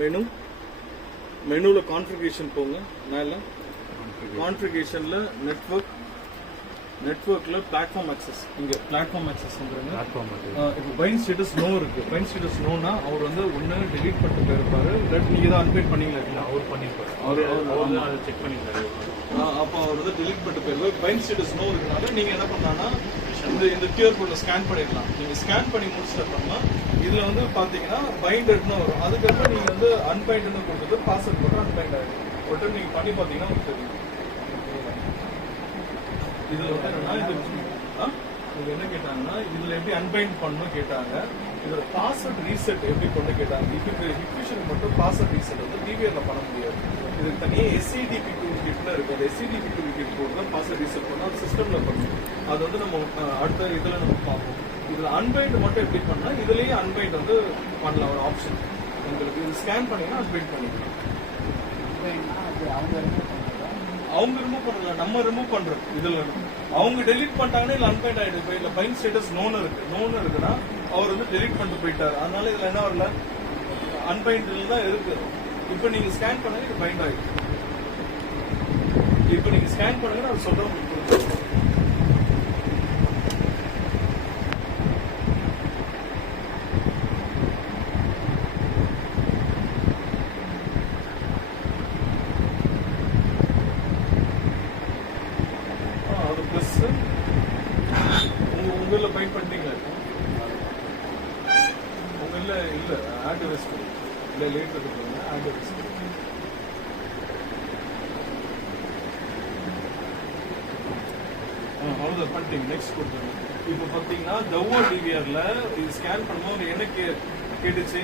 Menu மெனுல configuration போங்க. மேல கான்ஃபிகரேஷன்ல நெட்வொர்க்ல platform access. இங்க பிளாட்ஃபார்ம் ஆக்சஸ் வந்துருங்க. இப்போ பைண்ட் ஸ்டேட்டஸ் நோ இருக்கு. பைண்ட் ஸ்டேட்டஸ் நோனா அவர் வந்து ஒன்னு டெலீட் பண்ணிட்டு போயிருப்பாரு, இல்லாட்டி நீங்க தான் அன்பைட் பண்ணீங்களா? அவர் பண்ணிருப்பாரு. அவர் அதை செக் பண்ணிருக்காரு. அப்போ அவர் வந்து டெலீட் பண்ணிட்டு போயிருப்பாரு. பைண்ட் ஸ்டேட்டஸ் நோ இருக்கனால நீங்க என்ன பண்ணலாம்னா இந்த கியூஆர் கோட்ல ஸ்கேன் பண்ணிடலாம். நீங்க ஸ்கேன் பண்ணி முடிச்சிட்ட அப்புறமா இதுல வந்து பாத்தீங்கன்னா பைண்டட்னு வரும். அதுக்கப்புறம் நீங்க வந்து அன்பைண்ட்னு கொடுத்துட்டு பாஸ்வேர்ட் போட்டு அன்பைண்ட் ஆகிடும். ஒரு நீங்க பண்ணி பாத்தீங்கன்னா உங்களுக்கு தெரியும். இதுல வந்து என்னன்னா இது என்ன கேட்டாங்கன்னா இதுல எப்படி அன்பைண்ட் பண்ணணும் கேட்டாங்க. இதுல பாஸ்வேர்ட் ரீசெட் எப்படி கொண்டு கேட்டாங்க. இக்விஷனுக்கு மட்டும் பாஸ்வேர்ட் ரீசெட் வந்து டிவிஆர்ல பண்ண முடியாது. இதுக்கு தனியாக எஸ்சிடிபி டூல்கிட்னு இருக்கு. அந்த எஸ்சிடிபி டூல்கிட் போட்டு தான் பாஸ்வேர்ட் ரீசெட் பண்ணா அது சிஸ்டம்ல பண்ணும். அது வந்து நம்ம அடுத்த இதுல நம்ம பார்ப்போம். இதுல அன்பைண்ட் மட்டும் எப்படி பண்ணா இதுலயே அன்பைண்ட் வந்து பண்ணலாம். ஒரு ஆப்ஷன் உங்களுக்கு இது ஸ்கேன் பண்ணீங்கன்னா அன்பைண்ட் பண்ணிக்கலாம். அவங்க ரிமூவ் பண்ணல, நம்ம ரிமூவ் பண்றோம். இதுல அவங்க டெலிட் பண்ணிட்டாங்கன்னா இல்ல அன்பைண்ட் ஆயிடுது. இல்ல பைண்ட் ஸ்டேட்டஸ் நோன் இருக்குன்னா அவர் வந்து டெலிட் பண்ணிட்டு போயிட்டாரு. அதனால இதுல என்ன வரல, அன்பைண்ட்ல தான் இருக்கு. இப்ப நீங்க ஸ்கேன் பண்ணுங்க, இது பைண்ட் ஆயிடும். இப்ப நீங்க ஸ்கேன் பண்ணுங்க, அது சொல்றோம். அது பிளஸ் உங்கள பைண்ட் பண்ணிட்டீங்களா? உங்கள இல்ல ஆட் வெஸ்ட் இல்ல லேட் இருக்குங்க. ஆட் வெஸ்ட் அவ்வளோதான் பண்ணிட்டீங்க. நெக்ஸ்ட் கொடுத்துருங்க. இப்போ பார்த்தீங்கன்னா ஜவ்வோ டிவிஆர்ல இது ஸ்கேன் பண்ணும்போது என்ன கேட்டுச்சு?